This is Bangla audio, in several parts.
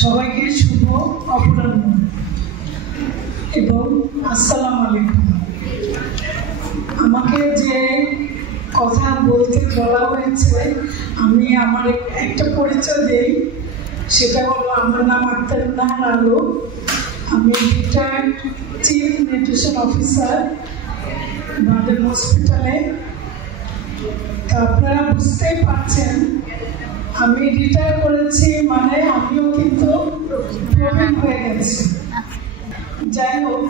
সবাইকে শুভ অপরাহ্ন এবং আসসালামু আলাইকুম। আমাকে যে কথা বলতে বলা হয়েছে আমি আমার একটা পরিচয় দেই, সেটা হলো আমার নাম আক্তারুন্নাহার আলো। আমি retired chief nutrition officer burden হসপিটালে। আপনারা বুঝতেই পারছেন আমি রিটায়ার করেছি মানে আমিও কিন্তু প্রবীণ হয়ে গেছি। যাই হোক,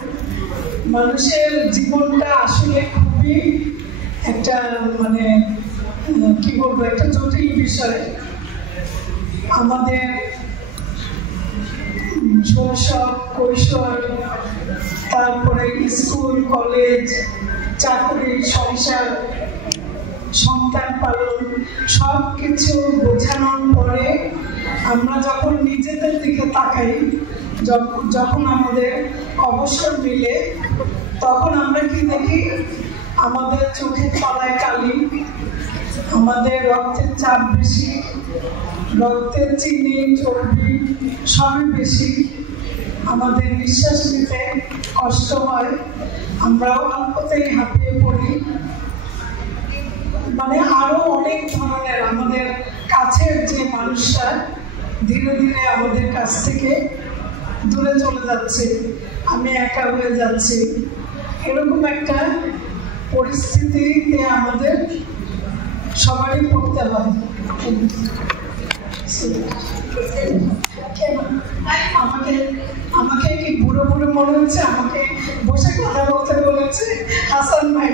মানুষের জীবনটা আসলে খুবই একটা কি বলবো, একটা জটিল বিষয়। আমাদের শৈশব, কৈশোর, তারপরে স্কুল, কলেজ, চাকরি, সংসার, সন্তান পালন সব কিছু বোঝানোর পরে আমরা যখন নিজেদের দিকে তাকাই, যখন আমাদের অবসর মিলে, তখন আমরা কি দেখি? আমাদের চোখের তলায় কালি, আমাদের রক্তের চাপ বেশি, রক্তের চিনি, চর্বি সবই বেশি, আমাদের নিঃশ্বাস নিতে কষ্ট হয়, আমরাও অল্পতেই হাঁপিয়ে পড়ি। আরো অনেক ধরনের আমাদের কাছের যে মানুষরা ধীরে ধীরে আমাদের কাছ থেকে দূরে চলে যাচ্ছে, আমি একা হয়ে যাচ্ছি, এরকম একটা পরিস্থিতিতে আমাদের সবারই পড়তে হয়। আমাকে কি বুড়ো বুড়ো মনে হচ্ছে? আমাকে বসে কথা বলতে বলেছে হাসান ভাই।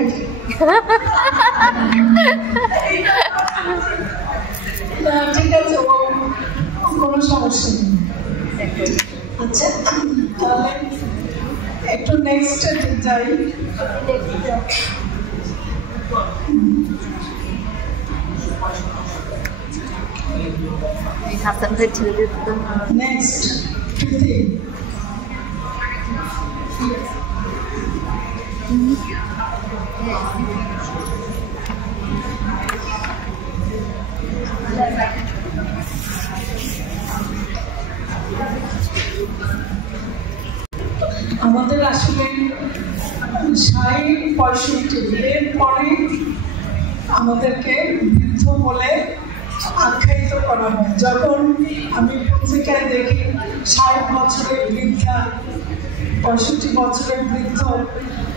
ঠিক আছে, কোনো সমস্যা নেই। আচ্ছা, তাহলে একটু নেক্সট যাই। নেক্সট প্রীতি। আমাদের আসলে ৬০-৬৫ এরপরে আমাদেরকে বৃদ্ধ বলে আখ্যায়িত করা হয়। যখন আমি পত্রিকায় দেখি ৬০ বছরের বৃদ্ধা, ৬৫ বছরের বৃদ্ধ,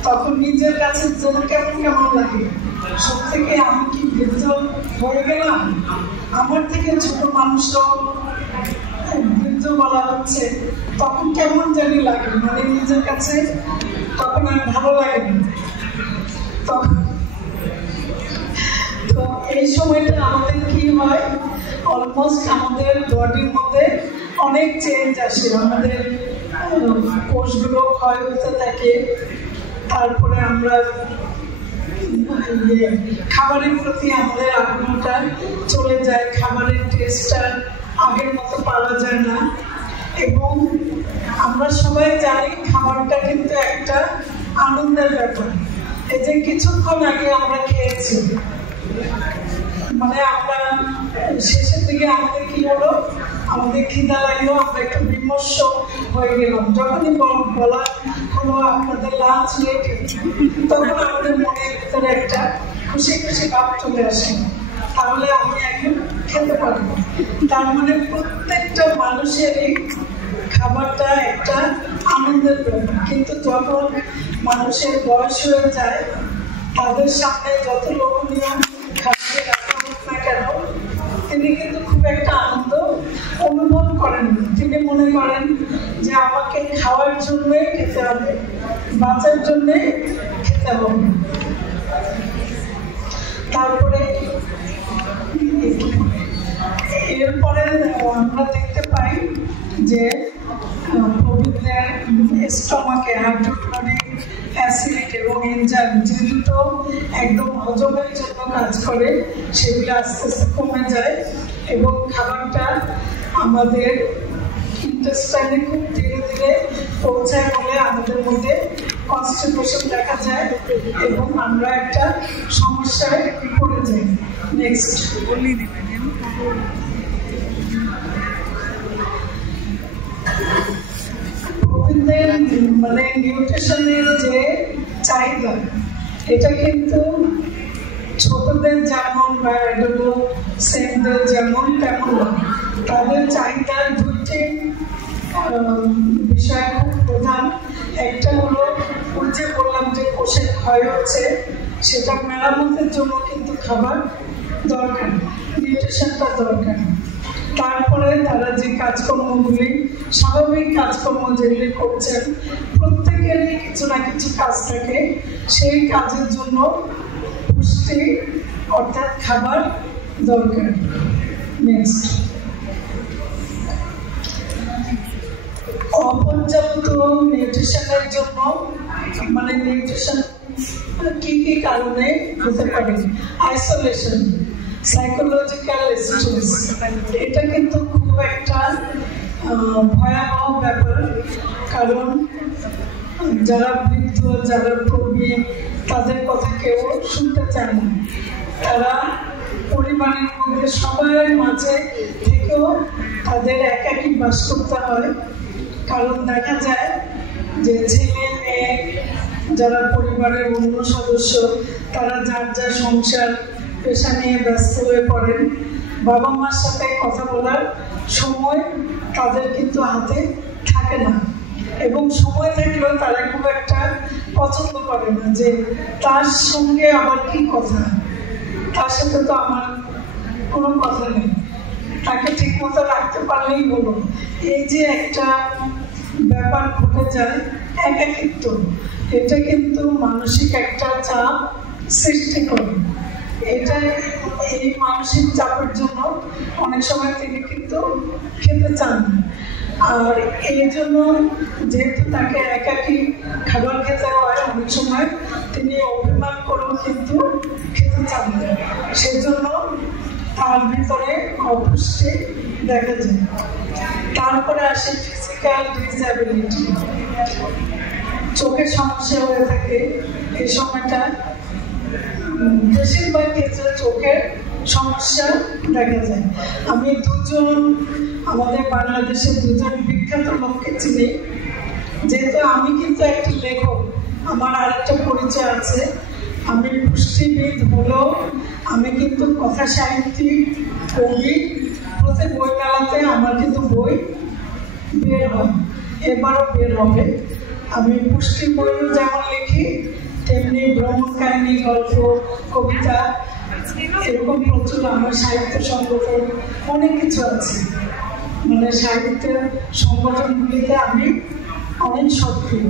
তখন নিজের কাছে যেন কেমন কেমন লাগে। সত্যি আমি কি বৃদ্ধ হয়ে গেলাম? আমার থেকে ছোট মানুষরাও বৃদ্ধ বলা হচ্ছে, তখন কেমন জানি লাগে, নিজের কাছে তখন আর ভালো লাগে না। তো এই সময়টা আমাদের কি হয়, অলমোস্ট আমাদের বডির মধ্যে অনেক চেঞ্জ আসে, আমাদের কোষগুলো ক্ষয় হতে থাকে, তারপরে আমরা খাবারের প্রতি আমাদের আগ্রহটা চলে যায়, খাবারের টেস্টটা আগের মতো পাওয়া যায় না। এবং আমরা সবাই জানি খাবারটা কিন্তু একটা আনন্দের ব্যাপার। এই যে কিছুক্ষণ আগে আমরা খেয়েছি, আমরা শেষের দিকে আমাদের কি হলো, আমাদের খিদা লাগলো, আমরা একটু বিমর্ষ হয়ে গেলাম। যখনই বলা হলো আপনাদের লাঞ্চ রেডি, তখন আমাদের মনের ভিতরে একটা খুশি খুশি ভাব চলে আসে, তাহলে আমি এখন খেতে পারবো। তার প্রত্যেকটা মানুষেরই খাবারটা একটা আনন্দের ব্যাপার। কিন্তু যখন মানুষের বয়স হয়ে যায়, তাদের সামনে যত লোভনীয় খাদ্য রাখা হোক না কেন, তিনি কিন্তু খুব একটা আনন্দ অনুভব করেন। তিনি মনে করেন যে আমাকে খাওয়ার জন্যে খেতে হবে, বাঁচার জন্যে খেতে হবে। তারপরে এরপরে আমরা দেখতে পাই যে প্রবীণদের স্টমাকে হাইড্রোক্লোরিক অ্যাসিড এবং এনজাইম, যে দুটো একদম হজমের জন্য কাজ করে, সেগুলো আস্তে আস্তে কমে যায় এবং খাবারটা আমাদের ইন্টেস্টাইনে খুব ধীরে ধীরে পৌঁছায় বলে আমাদের মধ্যে কনস্টিপেশন দেখা যায় এবং আমরা একটা সমস্যায় পড়ে যাই। নেক্সট মানে নিউট্রিশনের যে চাহিদা, এটা কিন্তু ছোটদের যেমন বা অ্যাডোলেসেন্টদের যেমন তেমন না। তাদের চাহিদার দুটি বিষয় খুব প্রধান। একটা হলো ওই যে বললাম যে কোষের ক্ষয় হচ্ছে, সেটা মেরামতের জন্য কিন্তু খাবার দরকার, নিউট্রিশনটা দরকার। তারপরে তারা যে কাজকর্মগুলি, স্বাভাবিক কাজকর্ম যেগুলি করছেন, প্রত্যেকেরই কিছু না কিছু কাজ থাকে, সেই কাজের জন্য পুষ্টি অর্থাৎ খাবার দরকার। নেক্সট, অপর্যাপ্ত নিউট্রিশনের জন্য মানে নিউট্রিশন কি কি কারণে হতে পারে? আইসোলেশন, সাইকোলজিক্যাল স্ট্রেস, এটা কিন্তু খুব একটা ভয়াবহ ব্যাপার। কারণ যারা বৃদ্ধ, যারা প্রবীণ, তাদের কথা কেউ শুনতে চায় না। তারা পরিবারের মধ্যে সবার মাঝে থেকেও তাদের একাকী বাস করতে হয়। কারণ দেখা যায় যে ছেলে মেয়ে যারা পরিবারের অন্য সদস্য, তারা যার যার সংসার পেশা নিয়ে ব্যস্ত হয়ে পড়েন। বাবা মার সাথে কথা বলার সময় তাদের কিন্তু হাতে থাকে না, এবং সময় থাকলেও তারা খুব একটা পছন্দ করে না যে তার সঙ্গে আবার কি কথা, তার সাথে তো আমার কোনো কথা নেই, তাকে ঠিক মতো রাখতে পারলেই হলো। এই যে একটা ব্যাপার ঘটে যায়, একাকিত্ব, এটা কিন্তু মানসিক একটা চাপ সৃষ্টি করে। এটা এই মানসিক চাপের জন্য অনেক সময় তিনি কিন্তু খেতে চান না। আর এই জন্য যেহেতু তাকে একাকী খাবার খেতে হয়, অনেক সময় তিনি অভিমান করেও কিন্তু খেতে চান না। সেজন্য তার ভিতরে অপুষ্টি দেখা যায়। তারপরে আসে ফিজিক্যাল ডিসএবিলিটি, চোখের সমস্যা হয়ে থাকে। এই সময়টা বেশিরভাগ ক্ষেত্রে চোখের সমস্যা দেখা যায়। আমি আমাদের বাংলাদেশের দুজন বিখ্যাত লোককে চিনি। যেহেতু আমি কিন্তু একটি লেখক, আমার আরেকটা পরিচয় আছে, আমি পুষ্টিবিদ হলেও আমি কিন্তু কথা সাহিত্যিক, কবি। প্রতি বইমেলাতে আমার কিন্তু বই বের হয়, এবারও বের হবে। আমি পুষ্টি বইও যেমন লিখি, তেমনি ভ্রমণ কাহিনী, গল্প, কবিতা, এরকম প্রচুর আমার সাহিত্য সংগঠন অনেক কিছু আছে। মানে সাহিত্যের সংগঠনগুলিতে আমি অনেক সক্রিয়।